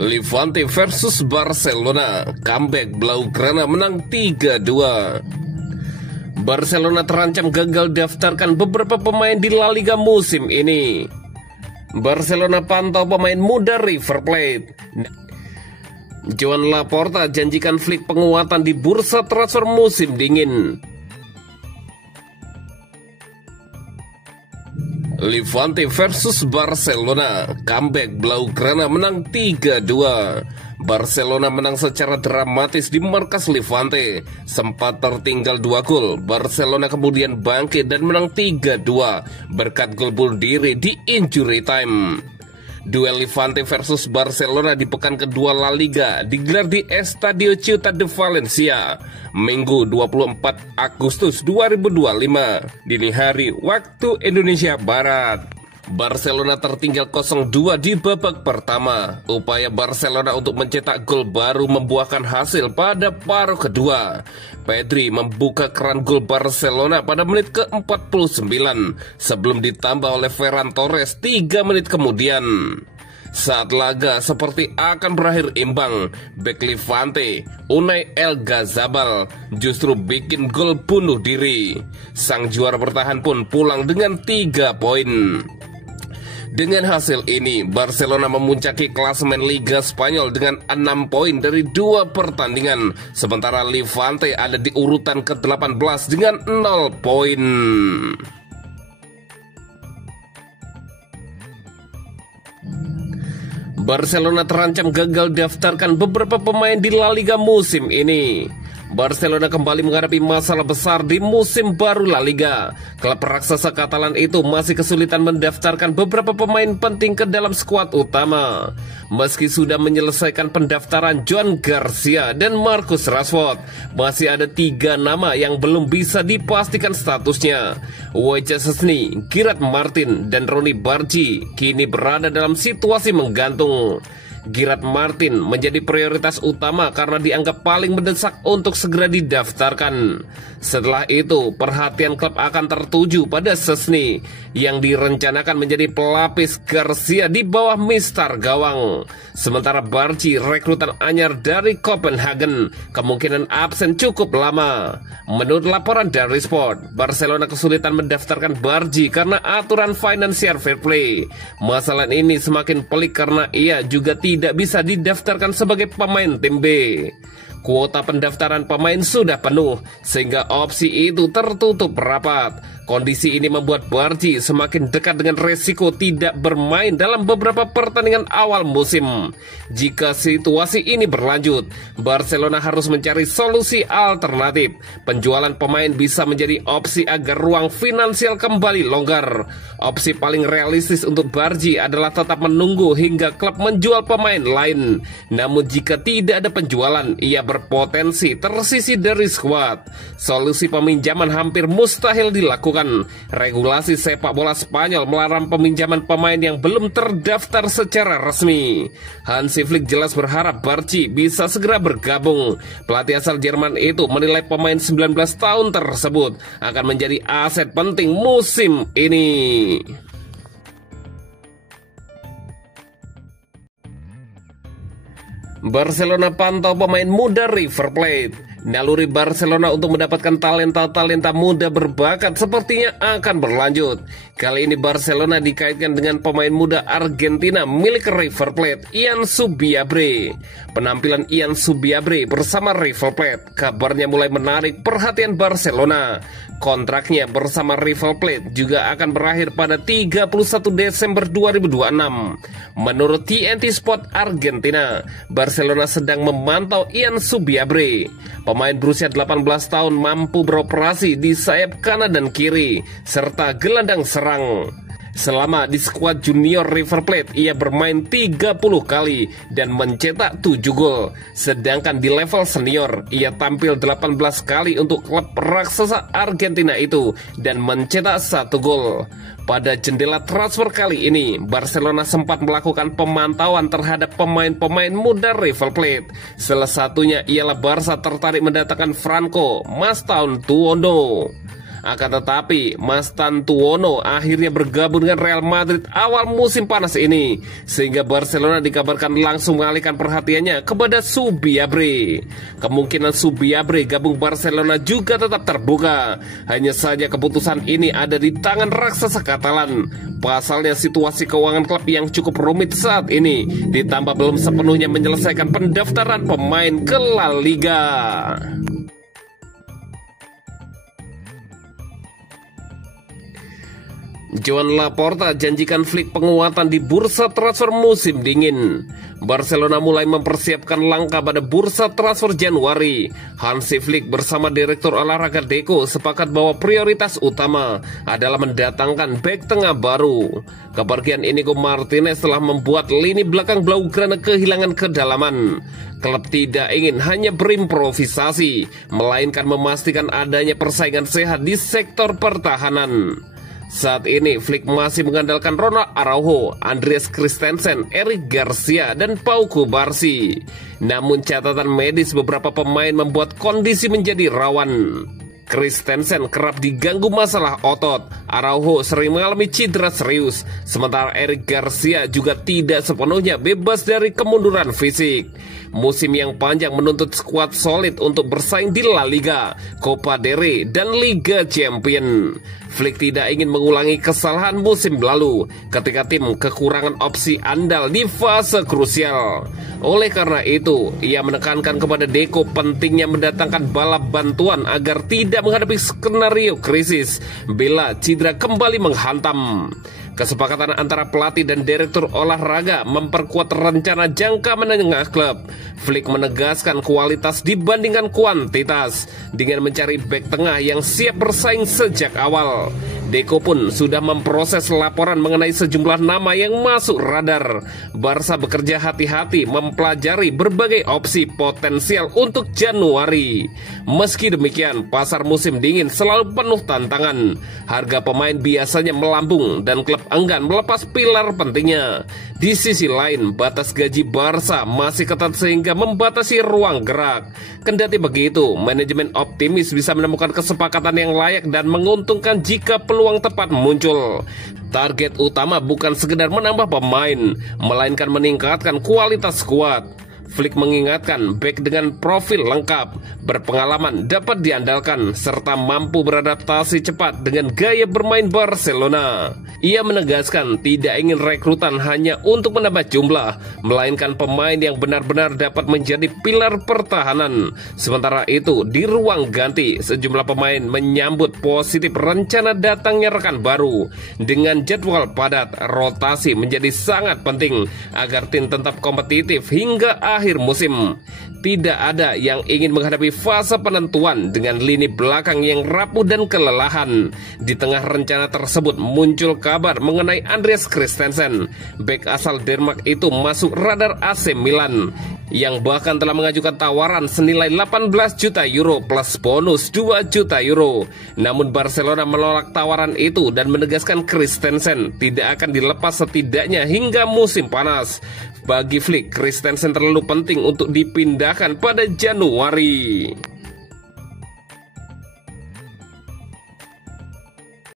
Levante versus Barcelona, comeback Blaugrana menang 3-2. Barcelona terancam gagal daftarkan beberapa pemain di La Liga musim ini. Barcelona pantau pemain muda River Plate. Joan Laporta janjikan Flick penguatan di bursa transfer musim dingin. Levante versus Barcelona, comeback Blaugrana menang 3-2. Barcelona menang secara dramatis di markas Levante. Sempat tertinggal 2 gol, Barcelona kemudian bangkit dan menang 3-2 berkat gol bunuh diri di injury time. Duel Levante versus Barcelona di pekan kedua La Liga digelar di Estadio Ciutat de Valencia, Minggu 24 Agustus 2025, dini hari waktu Indonesia Barat. Barcelona tertinggal 0-2 di babak pertama. Upaya Barcelona untuk mencetak gol baru membuahkan hasil pada paruh kedua. Pedri membuka keran gol Barcelona pada menit ke-49 sebelum ditambah oleh Ferran Torres 3 menit kemudian. Saat laga seperti akan berakhir imbang, bek Levante, Unai El Gazabal, justru bikin gol bunuh diri. Sang juara bertahan pun pulang dengan 3 poin. Dengan hasil ini, Barcelona memuncaki klasemen Liga Spanyol dengan 6 poin dari 2 pertandingan. Sementara Levante ada di urutan ke-18 dengan 0 poin. Barcelona terancam gagal daftarkan beberapa pemain di La Liga musim ini. Barcelona kembali menghadapi masalah besar di musim baru La Liga. Klub raksasa Katalan itu masih kesulitan mendaftarkan beberapa pemain penting ke dalam skuad utama. Meski sudah menyelesaikan pendaftaran Joan Garcia dan Marcus Rashford, masih ada 3 nama yang belum bisa dipastikan statusnya. Wojciech Szczesny, Gerard Martin, dan Ronny Bargi kini berada dalam situasi menggantung. Gerard Martin menjadi prioritas utama karena dianggap paling mendesak untuk segera didaftarkan. Setelah itu, perhatian klub akan tertuju pada Szczesny yang direncanakan menjadi pelapis Garcia di bawah mistar gawang. Sementara Bargi, rekrutan anyar dari Copenhagen, kemungkinan absen cukup lama. Menurut laporan dari Sport, Barcelona kesulitan mendaftarkan Bargi karena aturan financial fair play. Masalah ini semakin pelik karena ia juga tidak bisa didaftarkan sebagai pemain tim B. Kuota pendaftaran pemain sudah penuh, sehingga opsi itu tertutup rapat. Kondisi ini membuat Bargi semakin dekat dengan resiko tidak bermain dalam beberapa pertandingan awal musim. Jika situasi ini berlanjut, Barcelona harus mencari solusi alternatif. Penjualan pemain bisa menjadi opsi agar ruang finansial kembali longgar. Opsi paling realistis untuk Bargi adalah tetap menunggu hingga klub menjual pemain lain. Namun jika tidak ada penjualan, ia berpotensi tersisih dari skuad. Solusi peminjaman hampir mustahil dilakukan. Regulasi sepak bola Spanyol melarang peminjaman pemain yang belum terdaftar secara resmi. Hansi Flick jelas berharap Bargi bisa segera bergabung. Pelatih asal Jerman itu menilai pemain 19 tahun tersebut akan menjadi aset penting musim ini. Barcelona pantau pemain muda River Plate. Naluri Barcelona untuk mendapatkan talenta-talenta muda berbakat sepertinya akan berlanjut. Kali ini Barcelona dikaitkan dengan pemain muda Argentina milik River Plate, Ian Subiabre. Penampilan Ian Subiabre bersama River Plate kabarnya mulai menarik perhatian Barcelona. Kontraknya bersama River Plate juga akan berakhir pada 31 Desember 2026. Menurut TNT Sport Argentina, Barcelona sedang memantau Ian Subiabre. Pemain berusia 18 tahun mampu beroperasi di sayap kanan dan kiri, serta gelandang serang. Selama di skuad junior River Plate, ia bermain 30 kali dan mencetak 7 gol. Sedangkan di level senior, ia tampil 18 kali untuk klub raksasa Argentina itu dan mencetak 1 gol. Pada jendela transfer kali ini, Barcelona sempat melakukan pemantauan terhadap pemain-pemain muda River Plate. Salah satunya ialah Barca tertarik mendatangkan Franco Mastauntuono. Akan tetapi, Mas Tantuono akhirnya bergabung dengan Real Madrid awal musim panas ini, sehingga Barcelona dikabarkan langsung mengalihkan perhatiannya kepada Subiabre. Kemungkinan Subiabre gabung Barcelona juga tetap terbuka. Hanya saja keputusan ini ada di tangan raksasa Katalan. Pasalnya situasi keuangan klub yang cukup rumit saat ini, ditambah belum sepenuhnya menyelesaikan pendaftaran pemain ke La Liga. Joan Laporta janjikan Flick penguatan di bursa transfer musim dingin. Barcelona mulai mempersiapkan langkah pada bursa transfer Januari. Hansi Flick bersama Direktur Olahraga Deco sepakat bahwa prioritas utama adalah mendatangkan bek tengah baru. Kepergian Inigo Martinez telah membuat lini belakang Blaugrana kehilangan kedalaman. Klub tidak ingin hanya berimprovisasi, melainkan memastikan adanya persaingan sehat di sektor pertahanan. Saat ini Flick masih mengandalkan Ronald Araujo, Andreas Christensen, Eric Garcia, dan Pau Cubarsí. Namun catatan medis beberapa pemain membuat kondisi menjadi rawan. Christensen kerap diganggu masalah otot, Araujo sering mengalami cedera serius, sementara Eric Garcia juga tidak sepenuhnya bebas dari kemunduran fisik. Musim yang panjang menuntut skuad solid untuk bersaing di La Liga, Copa del Rey, dan Liga Champions. Flick tidak ingin mengulangi kesalahan musim lalu ketika tim kekurangan opsi andal di fase krusial. Oleh karena itu, ia menekankan kepada Deco pentingnya mendatangkan balap bantuan agar tidak menghadapi skenario krisis bila cedera kembali menghantam. Kesepakatan antara pelatih dan direktur olahraga memperkuat rencana jangka menengah klub. Flick menegaskan kualitas dibandingkan kuantitas dengan mencari bek tengah yang siap bersaing sejak awal. Deco pun sudah memproses laporan mengenai sejumlah nama yang masuk radar. Barca bekerja hati-hati mempelajari berbagai opsi potensial untuk Januari. Meski demikian, pasar musim dingin selalu penuh tantangan. Harga pemain biasanya melambung dan klub enggan melepas pilar pentingnya. Di sisi lain, batas gaji Barca masih ketat sehingga membatasi ruang gerak. Kendati begitu, manajemen optimis bisa menemukan kesepakatan yang layak dan menguntungkan jika peluang tepat muncul. Target utama bukan sekedar menambah pemain, melainkan meningkatkan kualitas skuad. Flick mengingatkan bek dengan profil lengkap, berpengalaman, dapat diandalkan, serta mampu beradaptasi cepat dengan gaya bermain Barcelona. Ia menegaskan tidak ingin rekrutan hanya untuk menambah jumlah, melainkan pemain yang benar-benar dapat menjadi pilar pertahanan. Sementara itu, di ruang ganti, sejumlah pemain menyambut positif rencana datangnya rekan baru. Dengan jadwal padat, rotasi menjadi sangat penting agar tim tetap kompetitif hingga akhir musim. Tidak ada yang ingin menghadapi fase penentuan dengan lini belakang yang rapuh dan kelelahan. Di tengah rencana tersebut muncul kabar mengenai Andreas Christensen. Bek asal Denmark itu masuk radar AC Milan, yang bahkan telah mengajukan tawaran senilai 18 juta euro plus bonus 2 juta euro. Namun Barcelona menolak tawaran itu dan menegaskan Christensen tidak akan dilepas setidaknya hingga musim panas. Bagi Flick, Christensen terlalu penting untuk dipindahkan pada Januari.